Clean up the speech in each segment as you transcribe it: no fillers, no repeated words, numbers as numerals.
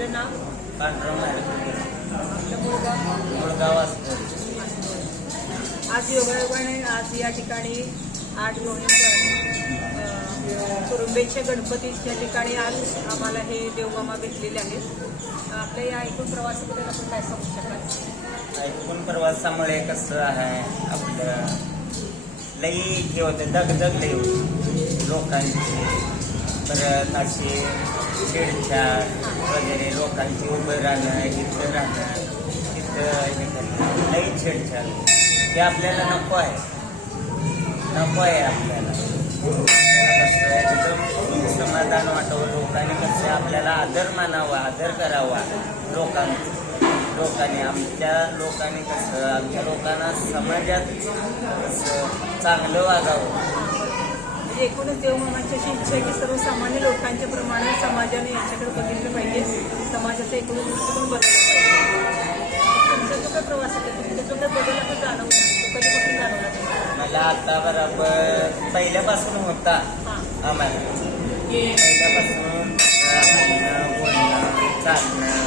आपलं नाव? पांडुरंग आपलं मुळगाव असतो. आज योगायोगाने आज या ठिकाणी 8 नोव्हेंबर कुरुंबेच्या गणपतीच्या ठिकाणी आज आम्हाला हे देवमामा भेटलेले आहेत. आपल्या या एकूण प्रवासाबद्दल आपण काय सांगू शकाल? एकूण प्रवासामुळे कसं आहे, आपलं लई हे होतं, दगदग लई होती लोकांची, परत अशी छेडछाड वगैरे, लोकांची उभं राहणं, इथं राहणं, तिथं हे करणं, लई छेडछाड, ते आपल्याला नको आहे आपल्याला. कसं एकदम समाधान वाटावं, लोकांनी कसं आपल्याला आदर मानावा, आदर करावा लोकांनी आमच्या लोकांनी कसं आमच्या लोकांना समाजात कसं चांगलं वागावं. एकूणच देवमामांची अशी इच्छा आहे की सर्वसामान्य लोकांच्या प्रमाणे समाजाने याच्याकडे बघितलं पाहिजे, समाजाचा एकूण दृष्टिकोन बदलला पाहिजे. तुमचा जो काही प्रवास आहे तुमचा जो काही बदल आपण जाणवला तो कधीपासून जाणवला? मला आता बरोबर पहिल्यापासून होता आम्हाला, पहिल्यापासून म्हणणं, बोलणं, चालणं,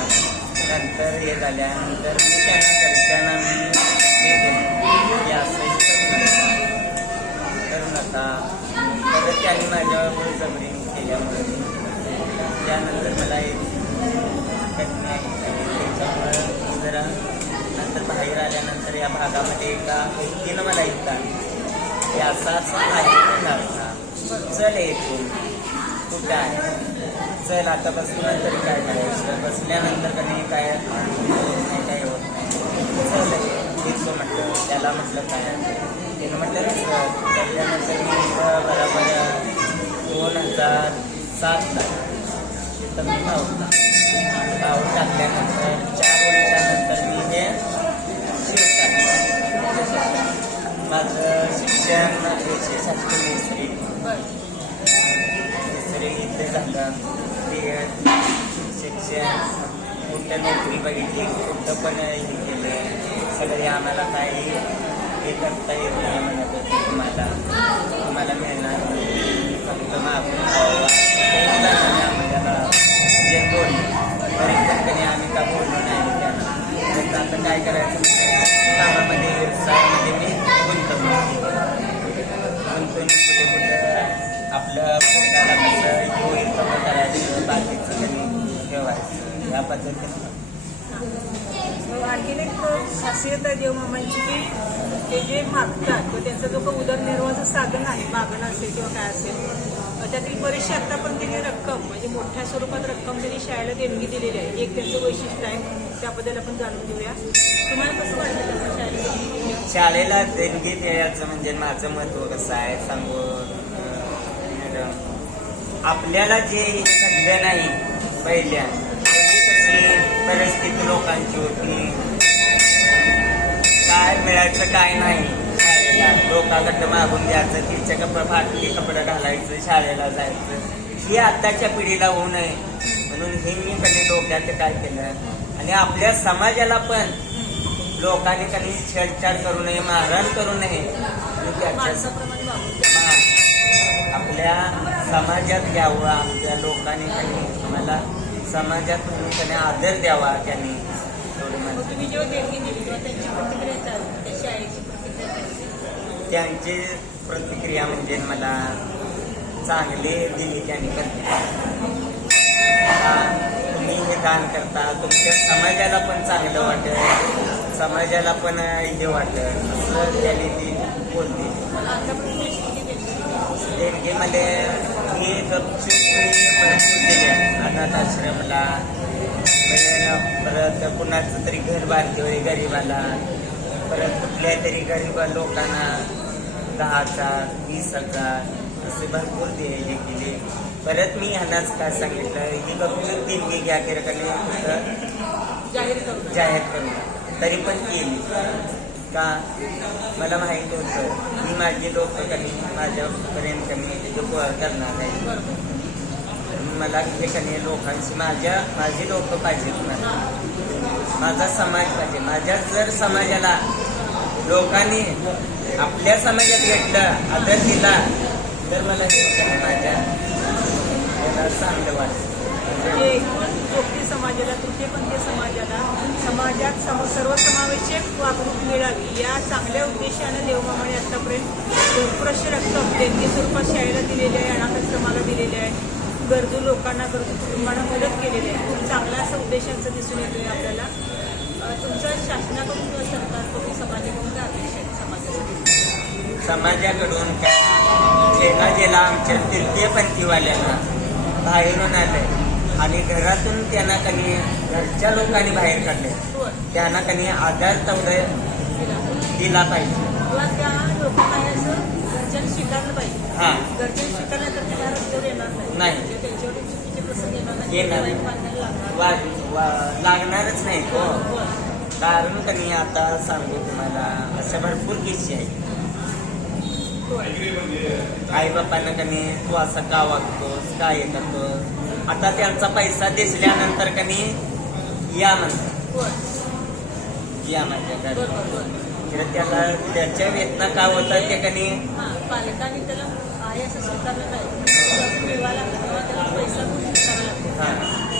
नंतर हे झाल्यानंतर मी त्यांना घरच्यांना मी हे केलं की असं करू नका. परत त्यांनी माझ्यावर जबरीने केल्यामुळे त्यानंतर मला एक घटना आहे, त्याच्यामुळं जरा नंतर बाहेर आल्यानंतर या भागामध्ये एका व्यक्तीनं मला ऐकता की असं ऐकणार का, चल येतो कुठं आहे, चल आता बसल्यानंतर तरी काय करायचं, बसल्यानंतर कधी काय होत नाही, काय होत नाही, चल येतो म्हटलं. त्याला म्हटलं काय त्यानं म्हटलं त्याच्यानंतर मी बरोबर 2007 तिथं मी पाऊल टाकल्यानंतर 4 वर्षानंतर मी हे माझं शिक्षण मेसरी इथे झालं. ते शिक्षण कुठं नोकरी बघितली, कुठं पण हे केलं, सगळे आम्हाला काही हे करता येत नाही म्हणत होते, तुम्हाला मिळणार फक्त मागून आम्हाला जे बोलले तरी पण आम्ही का बोललो नाही त्यांना. तर आता काय करायचं, कामामध्ये व्यवसायामध्ये मी गुंतवणूक कुठं आपलं पोटाला कसं होईल कसं करायचं, बाकीचं कधी ठेवायचं, या पद्धतीनं. आणखीन एक खासियत आहे देवमामांची की ते जे मागतात किंवा त्यांचं जो काही उदरनिर्वाहाचं साधन आहे, मागणं असेल किंवा काय असेल, त्यातील बरेचसे आतापर्यंत त्यांनी रक्कम म्हणजे मोठ्या स्वरूपात रक्कम त्यांनी शाळेला देणगी दिलेली आहे. एक त्यांचं वैशिष्ट्य आहे, त्याबद्दल आपण जाणून घेऊया. तुम्हाला कसं वाटतं त्यांचं शाळेला शाळेला देणगी द्यायचं म्हणजे माझं महत्त्व कसं आहे सांगू मॅडम, आपल्याला जे सध्या नाही पहिल्या कशी परिस्थिती लोकांची होती, काय मिळायचं काय नाही, शाळेला लोकांकडं मागून द्यायचं, तिच्या फाटली कपडे घालायचं, शाळेला जायचं, ही आताच्या पिढीला होऊ नये म्हणून हे मी कधी डोक्यात काय केलं. आणि आपल्या समाजाला पण लोकांनी कधी छेडछाड करू नये, मारहाण करू नये, आपल्या समाजात घ्यावं. आपल्या लोकांनी त्यांनी आम्हाला समाजात त्यांनी आदर द्यावा. त्यांनी तुम्ही जेव्हा देणगी दिली तेव्हा त्यांची प्रतिक्रिया त्या शाळेची त्यांची प्रतिक्रिया म्हणजे मला चांगली दिली त्यांनी प्रतिक्रिया. तुम्ही हे दान करता, तुमच्या समाजाला पण चांगलं वाटत, समाजाला पण हे वाटत, असं त्यांनी ती बोलते. देणगीमध्ये ही दिली अनाथ आश्रमला, परत कुणाचं तरी घर बांधते गरीबाला, परत कुठल्या तरी गरीब लोकांना 10,000 20,000 असे भरपूर हे केले. परत मी ह्यांनाच काय सांगितलं, ही बघून देणगी घ्या किरकणी जाहीर करून तरी पण केली का मला माहीत होतं मी माझी लोक कधी माझ्यापर्यंत कमी करणार नाही. मला हे कधी लोकांची माझी लोक पाहिजेत ना, माझा समाज पाहिजे. माझ्या जर समाजाला लोकांनी आपल्या समाजात घेतलं, आदर दिला, तर मला हे माझ्या चांगलं वाटतं. समाजाला गरजू लोकांना, गरजू कुटुंबांना मदत केलेली आहे. खूप चांगला असं उद्देशांचं दिसून येतोय आपल्याला. तुमचं शासनाकडून किंवा सरकारकडून, समाजाकडून काय अपेक्षा आहे समाजासाठी? समाजाकडून काय जेला जेला आमच्या तृतीयपंथीवाल्यांना बाहेरून आलंय आणि घरातून त्यांना कधी घरच्या लोकांनी बाहेर काढले, त्यांना कधी आधार तेवढं दिला पाहिजे किंवा त्या लोकांना हे असं घरच्यांनी स्वीकारलं पाहिजे. हा घरच्यांनी स्वीकारलं तर त्या रस्त्यावर येणार नाही. म्हणजे त्यांच्यावर चुकीचे प्रसंग येणार येणार नाही, नाही. बांधायला लागणार. लागणारच नाही हो. बरं. कारण कधी आता सांगू तुम्हाला अशा भरपूर किस्से आहेत. आई बापांना कधी तू असं का वागतोस, काय हे करतोस, आता त्यांचा पैसा दिसल्यानंतर कधी या म्हणतात, या माझ्या घरी. तर त्याला त्याच्या वेदना का होतात ते कधी पालकांनी त्याला आहे असं स्वीकारलं पाहिजे. ठेवायला किंवा त्याला पैसा पण स्वीकारायला लागतो. हा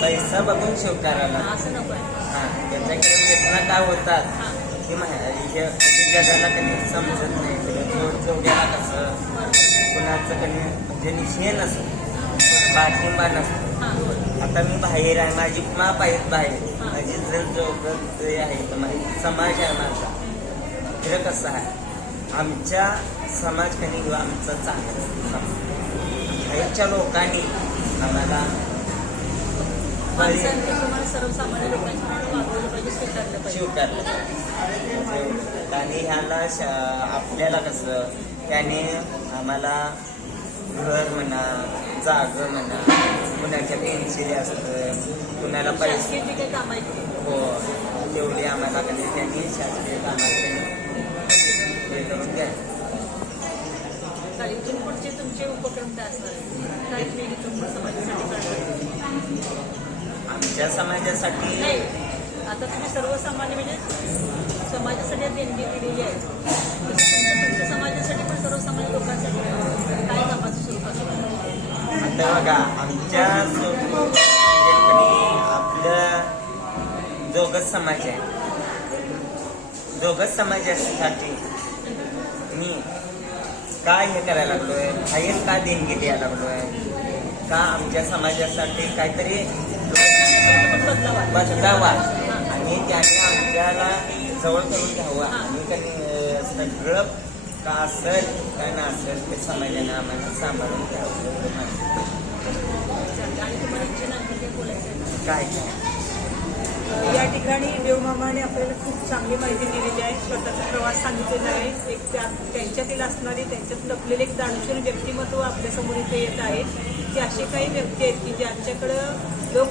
पैसा बघून स्वीकारायला असं नको आहे. हा त्याच्याकडे वेदना का होतात हे जगाला कधी समजत नाही. जोड्याला कसं कुणाचं कधी म्हणजे निश्चय नसतं, पाठिंबा नसतो. आता मी बाहेर आहे, माझी माप आहेत बाहेर, माझी जर जोगत आहे तर माझी समाज आहे माझा. हे कसं आहे आमच्या समाज कधी किंवा आमचा चांगला समाज बाहेरच्या लोकांनी आम्हाला सर्वसामान्य लोकांच्या वागवलं पाहिजे, स्वीकारलं पाहिजे. स्वीकारलं आणि ह्याला आपल्याला कसं त्याने आम्हाला घर म्हणा, जागं म्हणा, कुणाच्या पेन्सिली असतं, कुणाला पैसे शासकीय जे काही काम आहे हो तेवढे आम्हाला कधी त्यांनी शासकीय कामाचे हे करून द्या. इथून पुढचे तुमचे उपक्रम काय असणार? काय तुम्ही तुमच्या समाजासाठी करणार? आमच्या समाजासाठी नाही, आता तुम्ही सर्वसामान्य म्हणजे समाजासाठी देणगी दिलेली आहे, तुमच्या समाजासाठी पण सर्वसामान्य लोकांसाठी काय कामाचं स्वरूप असतं? आता बघा आमच्या आपलं जोगत समाज आहे. जोगत समाजासाठी मी काय हे करायला लागलोय, बाहेर का देणगी द्यायला लागलोय, का आमच्या समाजासाठी काहीतरी बदलावा आणि त्याने आमच्याला जवळ करून घ्यावं आणि काही सगळं का असेल काय ना असेल ते समाजाने आम्हाला सांभाळून घ्यावं. काय या ठिकाणी देवमामाने आपल्याला खूप चांगली माहिती दिलेली आहे. स्वतःचा प्रवास सांगितलेला आहे. एक त्यांच्यातील असणारी त्यांच्यात लपलेले एक दानशूर व्यक्तिमत्व आपल्यासमोर इथे येत आहे की असे काही व्यक्ती आहेत की ज्यांच्याकडं लोक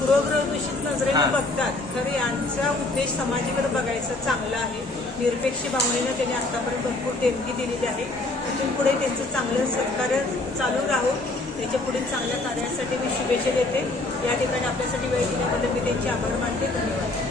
पूर्वग्रहदूषित नजरेने बघतात. खरं यांचा उद्देश समाजाकडे बघायचा चांगला आहे. निरपेक्ष भावनेनं त्यांनी आतापर्यंत भरपूर देणगी दिलेली आहे. इथून पुढे त्यांचं चांगलं सहकार्य चालू राहून त्याच्या पुढील चांगल्या कार्यासाठी मी शुभेच्छा देते. या ठिकाणी आपल्यासाठी वेळ दिल्याबद्दल मी त्यांचे आभार मानते. धन्यवाद.